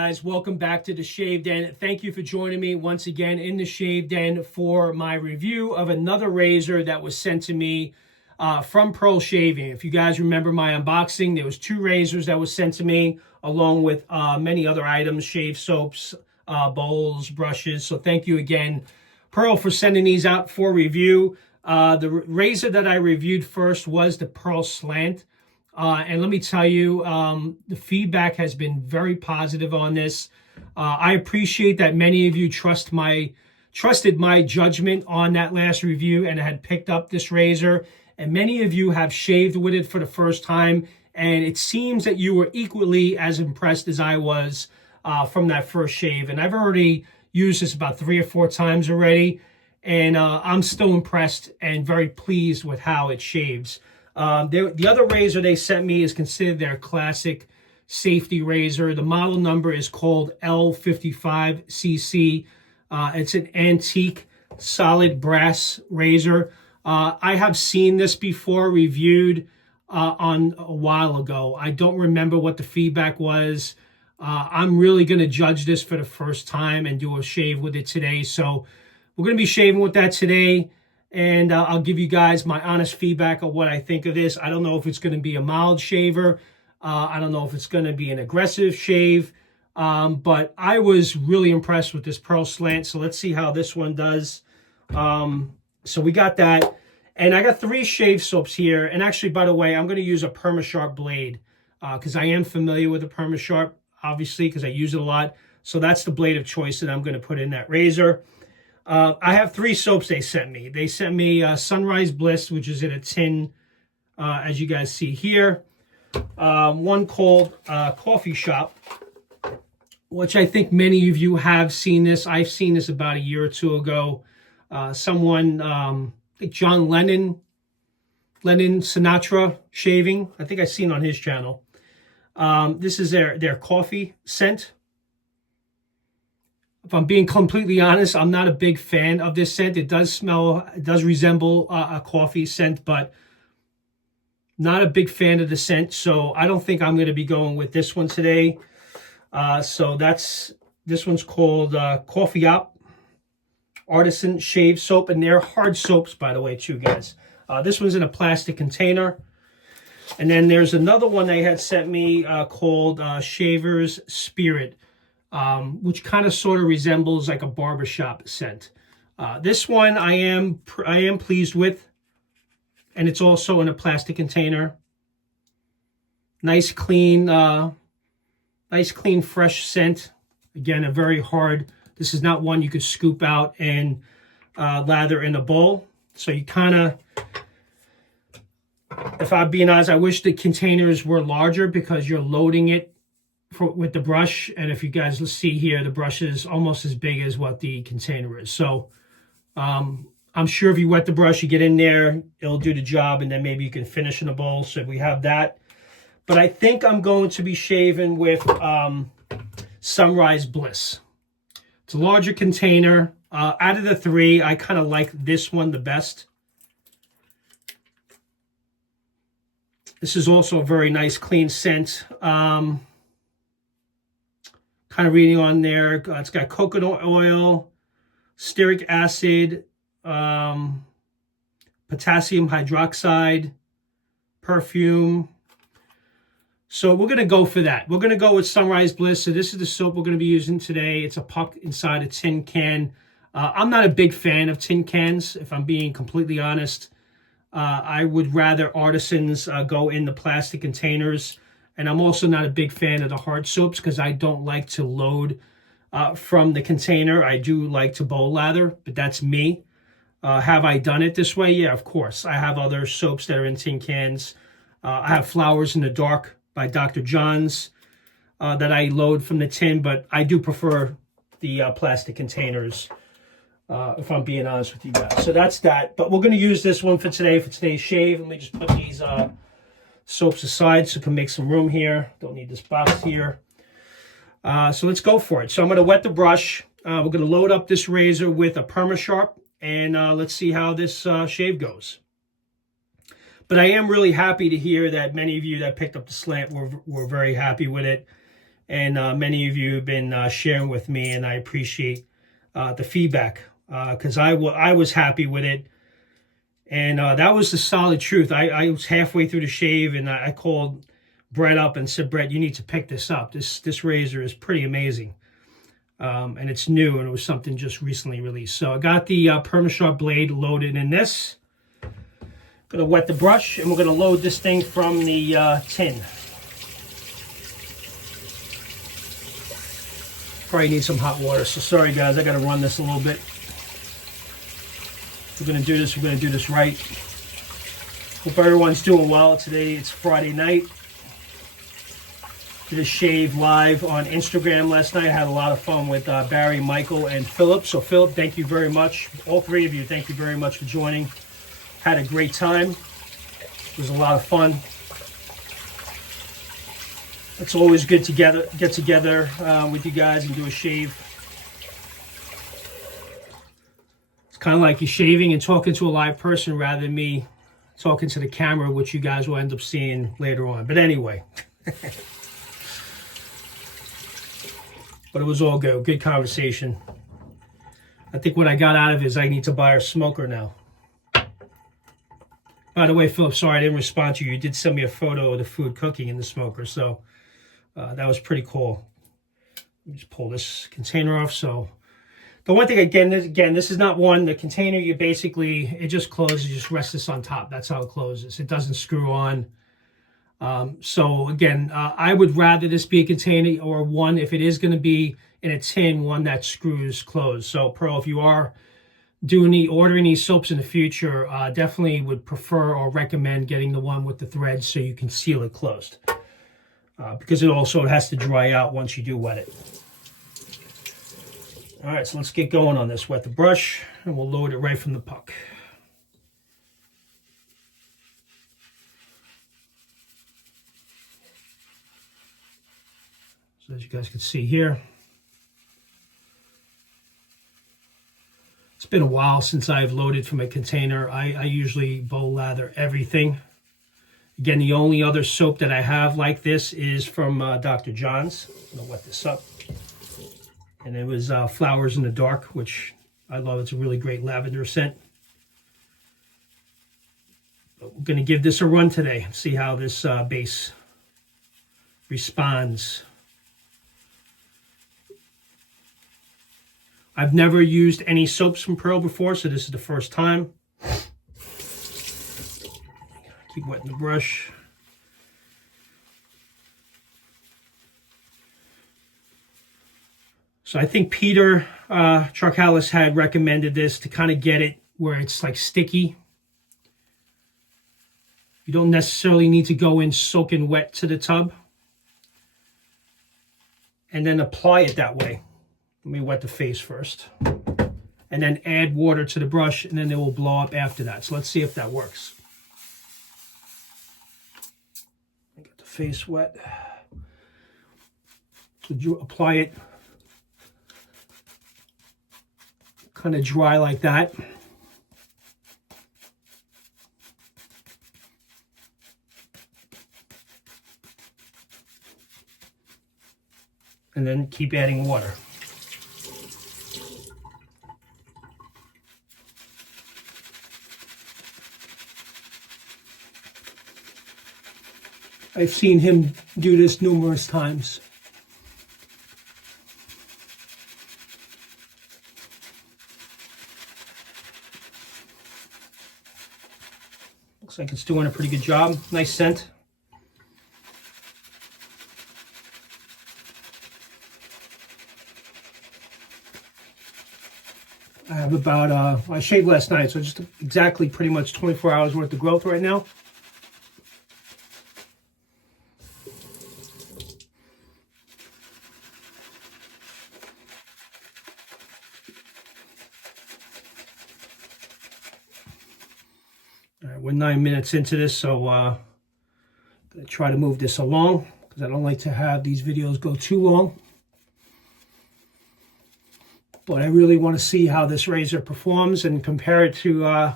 guys? Welcome back to the Shave Den. Thank you for joining me once again in the Shave Den for my review of another razor that was sent to me from Pearl Shaving. If you guys remember my unboxing, there was 2 razors that was sent to me along with many other items, shave soaps, bowls, brushes. So thank you again, Pearl, for sending these out for review. The razor that I reviewed first was the Pearl Slant. And let me tell you, the feedback has been very positive on this. I appreciate that many of you trusted my judgment on that last review and had picked up this razor. And many of you have shaved with it for the first time. And it seems that you were equally as impressed as I was from that first shave. And I've already used this about 3 or 4 times already. And I'm still impressed and very pleased with how it shaves. The other razor they sent me is considered their classic safety razor. The model number is called L55cc. It's an antique solid brass razor. I have seen this before reviewed on a while ago. I don't remember what the feedback was. I'm really going to judge this for the first time and do a shave with it today. So we're going to be shaving with that today. And I'll give you guys my honest feedback of what I think of this. I don't know if it's going to be a mild shaver. I don't know if it's going to be an aggressive shave. But I was really impressed with this Pearl Slant. So let's see how this one does. So we got that. And I got 3 shave soaps here. And actually, by the way, I'm going to use a PermaSharp blade because I am familiar with the PermaSharp, obviously, because I use it a lot. So that's the blade of choice that I'm going to put in that razor. I have 3 soaps they sent me. They sent me Sunrise Bliss, which is in a tin, as you guys see here. One called Coffee Shop, which I think many of you have seen this. I've seen this about a year or 2 ago. Someone, I think John Lennon Sinatra shaving. I think I've seen on his channel. This is their coffee scent. If I'm being completely honest, I'm not a big fan of this scent. It does resemble a coffee scent, but not a big fan of the scent. So I don't think I'm going to be going with this one today. So this one's called Coffee Shop Artisan Shave Soap. And they're hard soaps, by the way, too, guys. This one's in a plastic container. And then there's another one they had sent me called Shaver's Spirit. Which kind of sort of resembles like a barbershop scent. This one I am pleased with, and it's also in a plastic container. Nice clean, fresh scent. Again, a very hard. This is not one you could scoop out and lather in a bowl. So you kind of, if I'm being honest, I wish the containers were larger because you're loading it with the brush, and if you guys see here, the brush is almost as big as what the container is. So I'm sure if you wet the brush, you get in there, it'll do the job, and then maybe you can finish in a bowl. So we have that. But I think I'm going to be shaving with Sunrise Bliss. It's a larger container. Out of the 3, I kind of like this one the best. This is also a very nice clean scent. Kind of reading on there, it's got coconut oil, stearic acid, potassium hydroxide, perfume. So we're going to go for that. We're going to go with Sunrise Bliss. So this is the soap we're going to be using today. It's a puck inside a tin can. I'm not a big fan of tin cans, if I'm being completely honest. I would rather artisans go in the plastic containers. And I'm also not a big fan of the hard soaps because I don't like to load from the container. I do like to bowl lather, but that's me. Have I done it this way? Yeah, of course. I have other soaps that are in tin cans. I have Flowers in the Dark by Dr. John's that I load from the tin, but I do prefer the plastic containers, if I'm being honest with you guys. So that's that. But we're going to use this one for today, for today's shave. Let me just put these soaps aside so I can make some room here. Don't need this box here. So let's go for it. So I'm going to wet the brush. We're going to load up this razor with a PermaSharp, and let's see how this shave goes. But I am really happy to hear that many of you that picked up the Slant were very happy with it. and many of you have been sharing with me, and I appreciate the feedback, because I was happy with it. And that was the solid truth. I was halfway through the shave, and I called Brett up and said, Brett, you need to pick this up. This razor is pretty amazing. And it's new, and it was something just recently released. So I got the Perma-Sharp blade loaded in this. Gonna wet the brush, and we're gonna load this thing from the tin. Probably need some hot water, so sorry guys, I gotta run this a little bit. We're gonna do this right. Hope everyone's doing well. Today it's Friday night. Did a shave live on Instagram last night. I had a lot of fun with Barry, Michael, and Philip. So Philip, thank you very much. All three of you, thank you very much for joining. Had a great time. It was a lot of fun. It's always good to get together with you guys and do a shave. It's kind of like you're shaving and talking to a live person rather than me talking to the camera, which you guys will end up seeing later on. But anyway. But it was all good. Good conversation. I think what I got out of it is I need to buy a smoker now. By the way, Philip, sorry I didn't respond to you. You did send me a photo of the food cooking in the smoker, so that was pretty cool. Let me just pull this container off. So the one thing, again, this is not one. The container, you basically, it just closes. You just rest this on top. That's how it closes. It doesn't screw on. So again, I would rather this be a container, or one, if it is going to be in a tin, one that screws closed. So Pearl, if you are ordering these soaps in the future, definitely would prefer or recommend getting the one with the threads so you can seal it closed. Because it has to dry out once you do wet it. All right, so let's get going on this. Wet the brush, and we'll load it right from the puck. So as you guys can see here, it's been a while since I've loaded from a container. I usually bow lather everything. Again, the only other soap that I have like this is from Dr. John's. I'm gonna wet this up. And it was Flowers in the Dark, which I love. It's a really great lavender scent. But we're gonna give this a run today, see how this base responds. I've never used any soaps from Pearl before, so this is the first time. Keep wetting the brush. So I think Peter Charkalis had recommended this to kind of get it where it's like sticky. You don't necessarily need to go in soaking wet to the tub. And then apply it that way. Let me wet the face first. And then add water to the brush, and then it will blow up after that. So let's see if that works. Get the face wet. So you apply it kind of dry like that. And then keep adding water. I've seen him do this numerous times. Looks like it's doing a pretty good job. Nice scent. I have about, I shaved last night, so just exactly pretty much 24 hours worth of growth right now. All right, we're 9 minutes into this, so I'm going to try to move this along because I don't like to have these videos go too long. But I really want to see how this razor performs and compare it to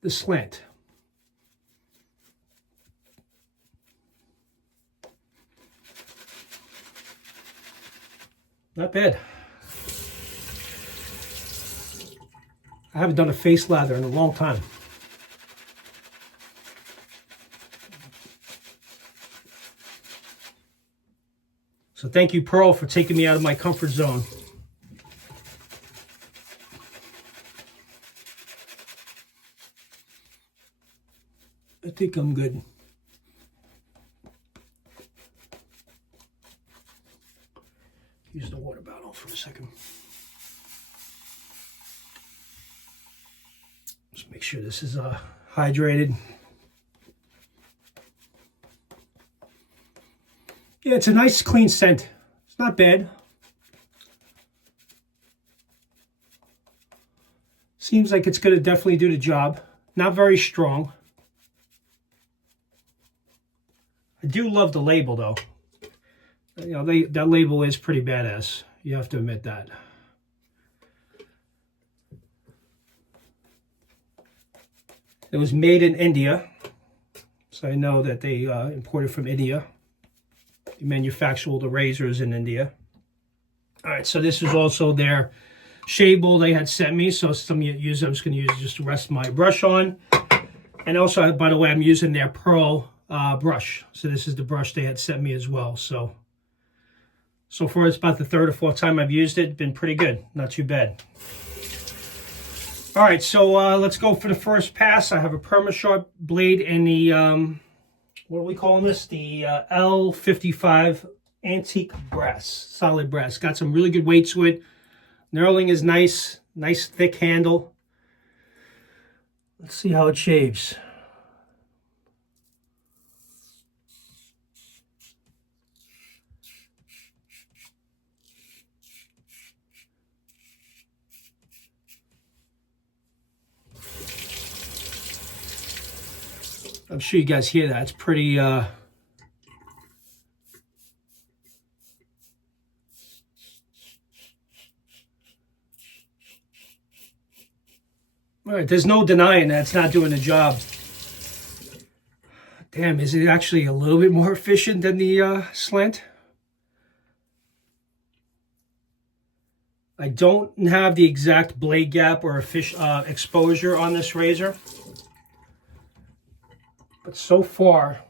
the slant. Not bad. I haven't done a face lather in a long time. So thank you, Pearl, for taking me out of my comfort zone. I think I'm good. Use the water bottle for a second. Just make sure this is hydrated. Yeah, it's a nice clean scent. It's not bad. Seems like it's going to definitely do the job. Not very strong. I do love the label though. You know, that label is pretty badass. You have to admit that. It was made in India. So I know that they imported from India. They manufacture all the razors in India. All right, so this is also their shave bowl they had sent me. So some I'm just going to use just to rest my brush on. And also, by the way, I'm using their Pearl brush. So this is the brush they had sent me as well. So far, it's about the third or fourth time I've used it. Been pretty good. Not too bad. All right, so let's go for the first pass. I have a perma-sharp blade in the, what are we calling this? The L55 Antique Brass, solid brass. Got some really good weight to it. Knurling is nice, nice thick handle. Let's see how it shaves. I'm sure you guys hear that. It's pretty, all right, there's no denying that it's not doing the job. Damn, is it actually a little bit more efficient than the slant? I don't have the exact blade gap or exposure on this razor. But so far,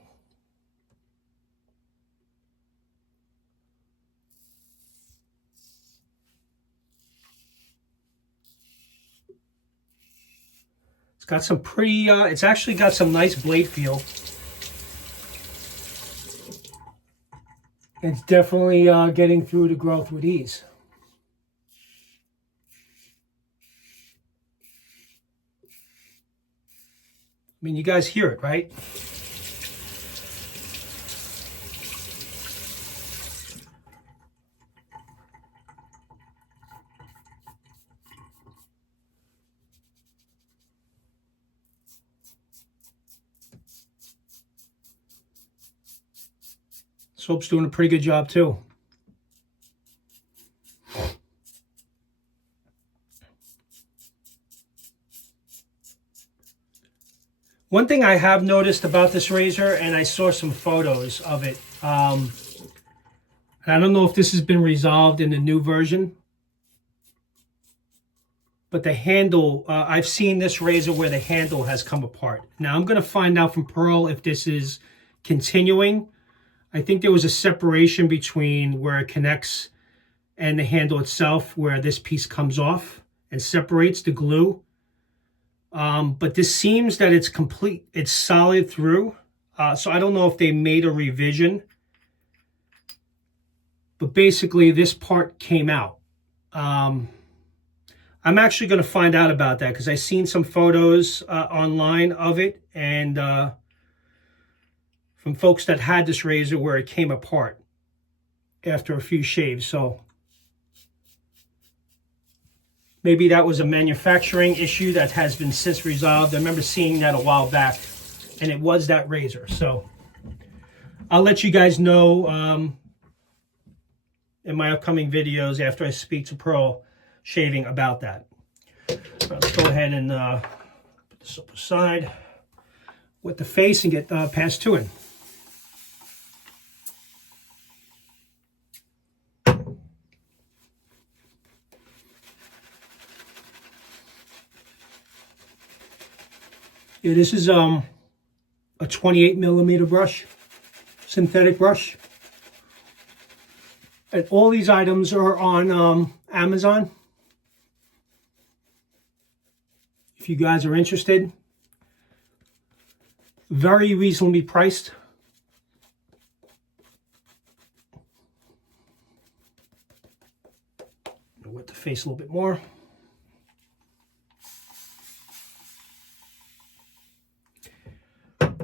it's got some pretty, it's actually got some nice blade feel. It's definitely getting through the growth with ease. I mean, you guys hear it, right? Soap's doing a pretty good job too. One thing I have noticed about this razor, and I saw some photos of it, I don't know if this has been resolved in the new version, but the handle, I've seen this razor where the handle has come apart. Now I'm going to find out from Pearl if this is continuing. I think there was a separation between where it connects and the handle itself, where this piece comes off and separates the glue. But this seems that it's complete, it's solid through. So I don't know if they made a revision. But basically this part came out. I'm actually going to find out about that because I've seen some photos online of it, and from folks that had this razor where it came apart after a few shaves. So maybe that was a manufacturing issue that has been since resolved. I remember seeing that a while back, and it was that razor. So I'll let you guys know in my upcoming videos after I speak to Pearl Shaving about that. Let's go ahead and put this up aside with the face and get past to it. Yeah, this is a 28 millimeter brush, synthetic brush. And all these items are on Amazon. If you guys are interested, very reasonably priced. I'll wet the face a little bit more.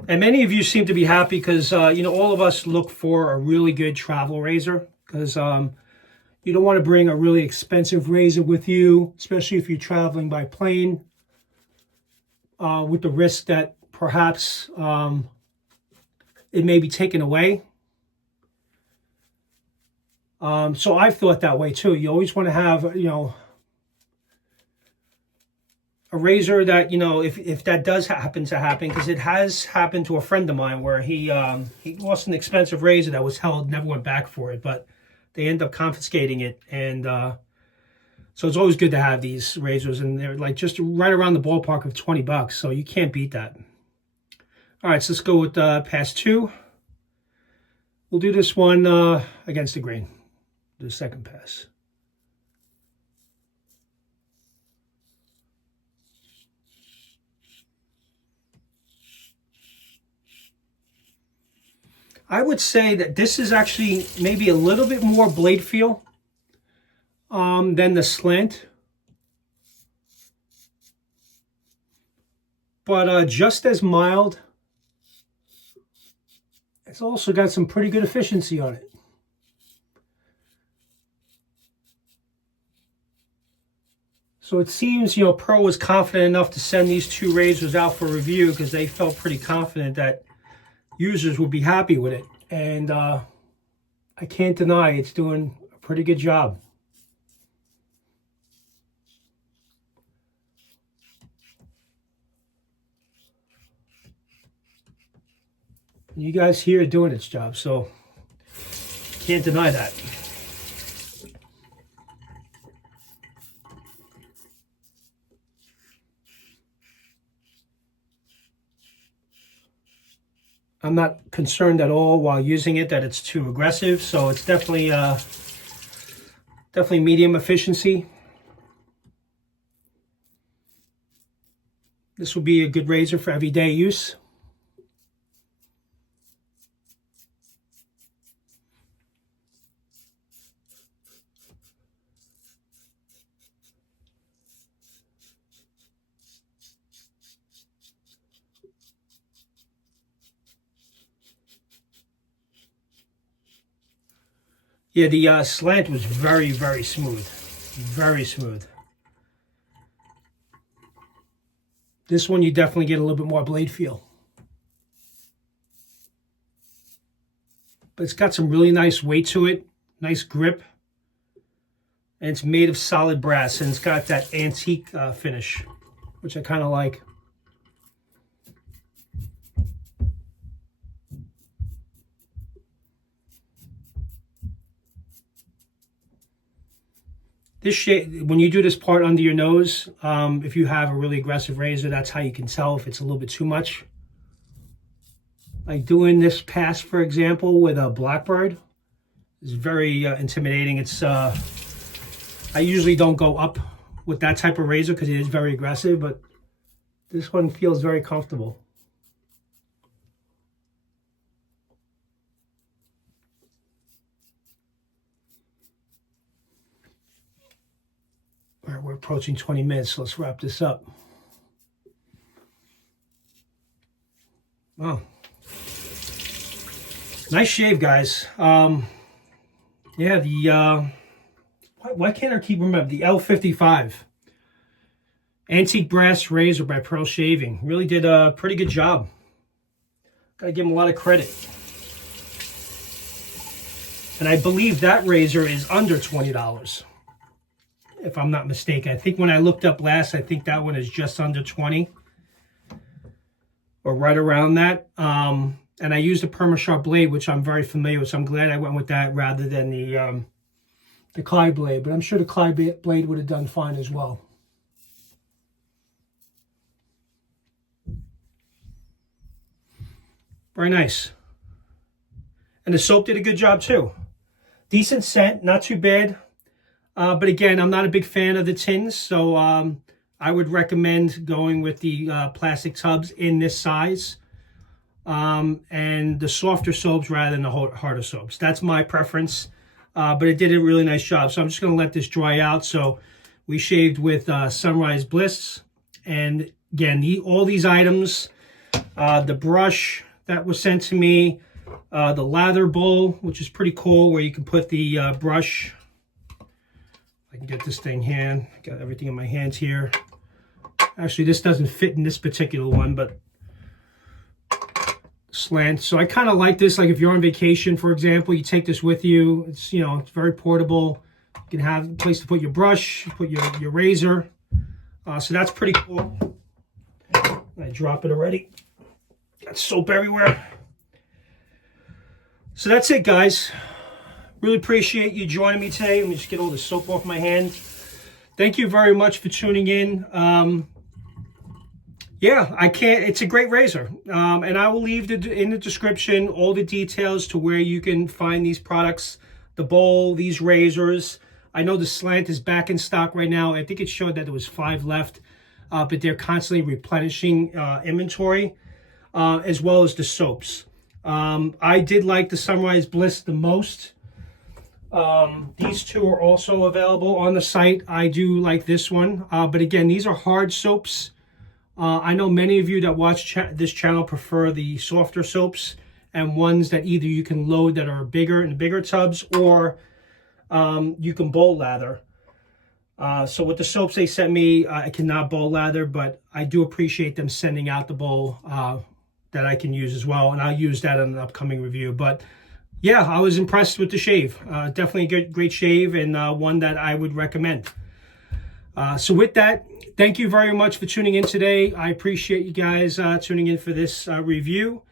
And many of you seem to be happy because, you know, all of us look for a really good travel razor because you don't want to bring a really expensive razor with you, especially if you're traveling by plane, with the risk that perhaps it may be taken away. So I've thought that way too. You always want to have, you know, a razor that, you know, if that does happen to happen, because it has happened to a friend of mine where he lost an expensive razor that was held, never went back for it, but they end up confiscating it. And so it's always good to have these razors, and they're like just right around the ballpark of 20 bucks. So you can't beat that. All right, so let's go with pass 2. We'll do this one against the grain, the second pass. I would say that this is actually maybe a little bit more blade feel than the slant. But just as mild. It's also got some pretty good efficiency on it. So it seems, you know, Pearl was confident enough to send these 2 razors out for review because they felt pretty confident that users would be happy with it. And I can't deny it's doing a pretty good job. You guys hear it doing its job, so can't deny that. I'm not concerned at all while using it that it's too aggressive, so it's definitely definitely medium efficiency. This will be a good razor for everyday use. Yeah, the slant was very, very smooth. Very smooth. This one you definitely get a little bit more blade feel. But it's got some really nice weight to it. Nice grip. And it's made of solid brass. And it's got that antique finish, which I kind of like. This shade, when you do this part under your nose, if you have a really aggressive razor, that's how you can tell if it's a little bit too much. Like doing this pass, for example, with a Blackbird is very intimidating. It's I usually don't go up with that type of razor because it is very aggressive, but this one feels very comfortable. All right, we're approaching 20 minutes, so let's wrap this up. Wow. Nice shave, guys. Yeah, the, why can't I keep remembering? The L55. Antique Brass Razor by Pearl Shaving. Really did a pretty good job. Gotta give them a lot of credit. And I believe that razor is under $20. If I'm not mistaken. I think when I looked up last, I think that one is just under 20 or right around that. And I used a Perma-Sharp blade, which I'm very familiar with, so I'm glad I went with that rather than the Clyde blade. But I'm sure the Clyde blade would have done fine as well. Very nice. And the soap did a good job too. Decent scent, not too bad. But again, I'm not a big fan of the tins, so I would recommend going with the plastic tubs in this size. And the softer soaps rather than the harder soaps. That's my preference. But it did a really nice job. So I'm just going to let this dry out. So we shaved with Sunrise Bliss. And again, all these items, the brush that was sent to me, the lather bowl, which is pretty cool, where you can put the brush. I can get this thing here. Got everything in my hands here. Actually, this doesn't fit in this particular one, but slant. So I kind of like this. Like if you're on vacation, for example, you take this with you. It's, you know, it's very portable. You can have a place to put your brush, put your razor. So that's pretty cool. I drop it already. Got soap everywhere. So that's it, guys. Really appreciate you joining me today. Let me just get all the soap off my hand. Thank you very much for tuning in. Yeah, it's a great razor. And I will leave in the description all the details to where you can find these products, the bowl, these razors. I know the slant is back in stock right now. I think it showed that there was 5 left, but they're constantly replenishing inventory, as well as the soaps. I did like the Sunrise Bliss the most. These two are also available on the site. I do like this one. But again, these are hard soaps. I know many of you that watch this channel prefer the softer soaps and ones that either you can load that are bigger in bigger tubs, or you can bowl lather. So with the soaps they sent me, I cannot bowl lather, but I do appreciate them sending out the bowl that I can use as well, and I'll use that in an upcoming review. But yeah, I was impressed with the shave. Definitely a great shave, and one that I would recommend. So with that, thank you very much for tuning in today. I appreciate you guys tuning in for this review.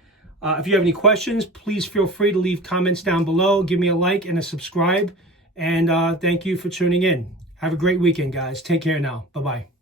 If you have any questions, please feel free to leave comments down below. Give me a like and a subscribe. And thank you for tuning in. Have a great weekend, guys. Take care now. Bye-bye.